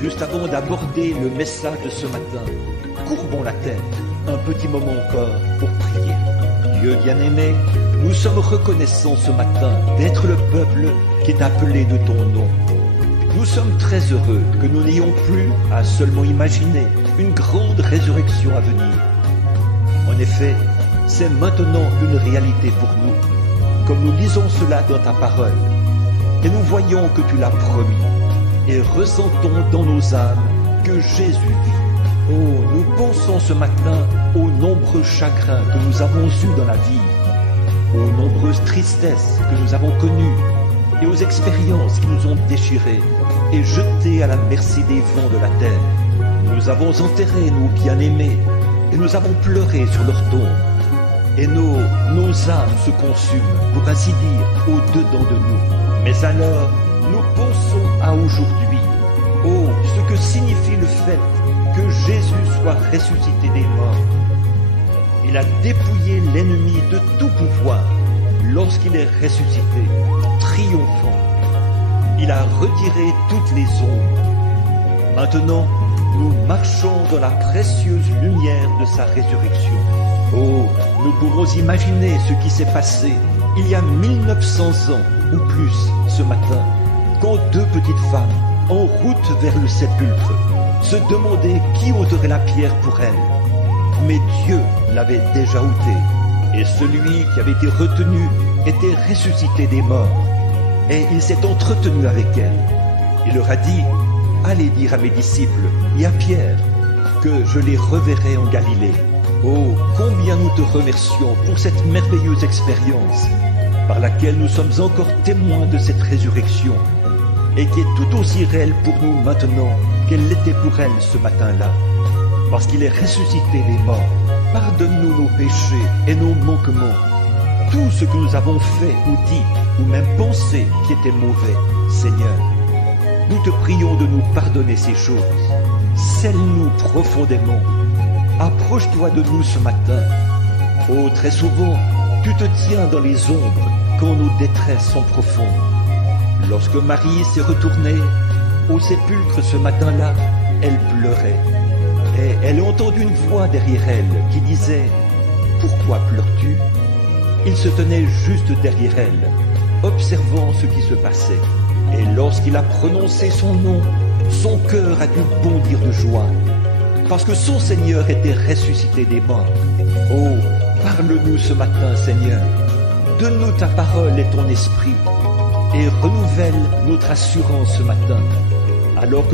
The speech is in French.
Juste avant d'aborder le message de ce matin, courbons la tête un petit moment encore pour prier. Dieu bien-aimé, nous sommes reconnaissants ce matin d'être le peuple qui est appelé de ton nom. Nous sommes très heureux que nous n'ayons plus à seulement imaginer une grande résurrection à venir. En effet, c'est maintenant une réalité pour nous, comme nous lisons cela dans ta parole. Et nous voyons que tu l'as promis, et ressentons dans nos âmes que Jésus vit. Oh, nous pensons ce matin aux nombreux chagrins que nous avons eus dans la vie, aux nombreuses tristesses que nous avons connues, et aux expériences qui nous ont déchirés et jetés à la merci des vents de la terre. Nous avons enterré nos bien-aimés, et nous avons pleuré sur leur tombe. Et nos âmes se consument, pour ainsi dire, au-dedans de nous. Mais alors, nous pensons à aujourd'hui. Oh, ce que signifie le fait que Jésus soit ressuscité des morts. Il a dépouillé l'ennemi de tout pouvoir lorsqu'il est ressuscité, triomphant. Il a retiré toutes les ombres. Maintenant, nous marchons dans la précieuse lumière de sa résurrection. Oh, nous pouvons imaginer ce qui s'est passé il y a 1900 ans ou plus ce matin, quand deux petites femmes, en route vers le sépulcre, se demandaient qui ôterait la pierre pour elles. Mais Dieu l'avait déjà ôté, et celui qui avait été retenu était ressuscité des morts. Et il s'est entretenu avec elles. Il leur a dit: allez dire à mes disciples et à Pierre que je les reverrai en Galilée. Oh, combien nous te remercions pour cette merveilleuse expérience par laquelle nous sommes encore témoins de cette résurrection et qui est tout aussi réelle pour nous maintenant qu'elle l'était pour elle ce matin-là. Parce qu'il est ressuscité des morts, pardonne-nous nos péchés et nos manquements, tout ce que nous avons fait ou dit ou même pensé qui était mauvais, Seigneur. Nous te prions de nous pardonner ces choses. Scelle-nous profondément. Approche-toi de nous ce matin. Oh, très souvent, tu te tiens dans les ombres quand nos détresses sont profondes. Lorsque Marie s'est retournée au sépulcre ce matin-là, elle pleurait. Et elle a entendu une voix derrière elle qui disait: pourquoi pleures-tu? Il se tenait juste derrière elle, observant ce qui se passait. Et lorsqu'il a prononcé son nom, son cœur a dû bondir de joie, parce que son Seigneur était ressuscité des morts. Oh, parle-nous ce matin, Seigneur. Donne-nous ta parole et ton esprit, et renouvelle notre assurance ce matin, alors que